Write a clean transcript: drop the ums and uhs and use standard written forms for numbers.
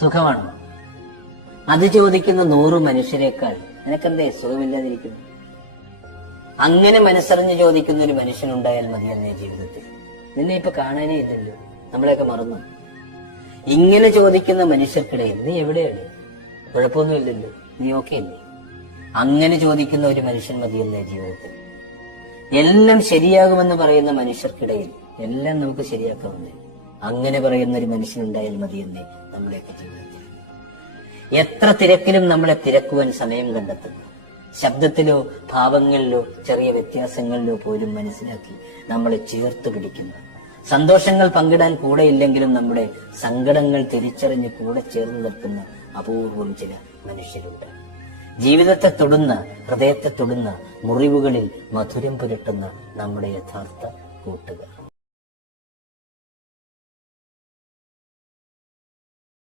സുഖമാണോ? അത് ചോദിക്കുന്ന 100 മനുഷ്യരെക്കാൾ നിനക്കെന്തേ സുഖമില്ലാതിരിക്കുന്നു? അങ്ങനെ മനസ്സറിഞ്ഞ് ചോദിക്കുന്ന ഒരു മനുഷ്യനുണ്ടായാൽ മതിയെന്നേ ജീവിതത്തിൽ. നിന്നെ ഇപ്പൊ കാണാനേ ഇല്ലല്ലോ, നമ്മളെയൊക്കെ മറന്നു. ഇങ്ങനെ ചോദിക്കുന്ന മനുഷ്യർക്കിടയിൽ നീ എവിടെയാണ്? കുഴപ്പമൊന്നുമില്ലല്ലോ, നീ ഓക്കെ അല്ലേ? അങ്ങനെ ചോദിക്കുന്ന ഒരു മനുഷ്യൻ മതിയെന്നേ ജീവിതത്തിൽ. എല്ലാം ശരിയാകുമെന്ന് പറയുന്ന മനുഷ്യർക്കിടയിൽ എല്ലാം നമുക്ക് ശരിയാക്കാവുന്നേ, അങ്ങനെ പറയുന്ന ഒരു മനുഷ്യനുണ്ടായാൽ മതിയെന്നേ നമ്മുടെയൊക്കെ ജീവിതത്തിൽ. എത്ര തിരക്കിലും നമ്മളെ തിരക്കുവാൻ സമയം കണ്ടെത്തുന്നു. ശബ്ദത്തിലോ ഭാവങ്ങളിലോ ചെറിയ വ്യത്യാസങ്ങളിലോ പോലും മനസ്സിലാക്കി നമ്മളെ ചേർത്ത് പിടിക്കുന്നു. സന്തോഷങ്ങൾ പങ്കിടാൻ കൂടെ ഇല്ലെങ്കിലും നമ്മുടെ സങ്കടങ്ങൾ തിരിച്ചറിഞ്ഞ് കൂടെ ചേർന്ന് നിൽക്കുന്ന അപൂർവം ചില മനുഷ്യരുണ്ട്. ജീവിതത്തെ തൊടുന്ന, ഹൃദയത്തെ തൊടുന്ന മുറിവുകളിൽ മധുരം പുരട്ടുന്ന നമ്മുടെ യഥാർത്ഥ കൂട്ടുകാർ.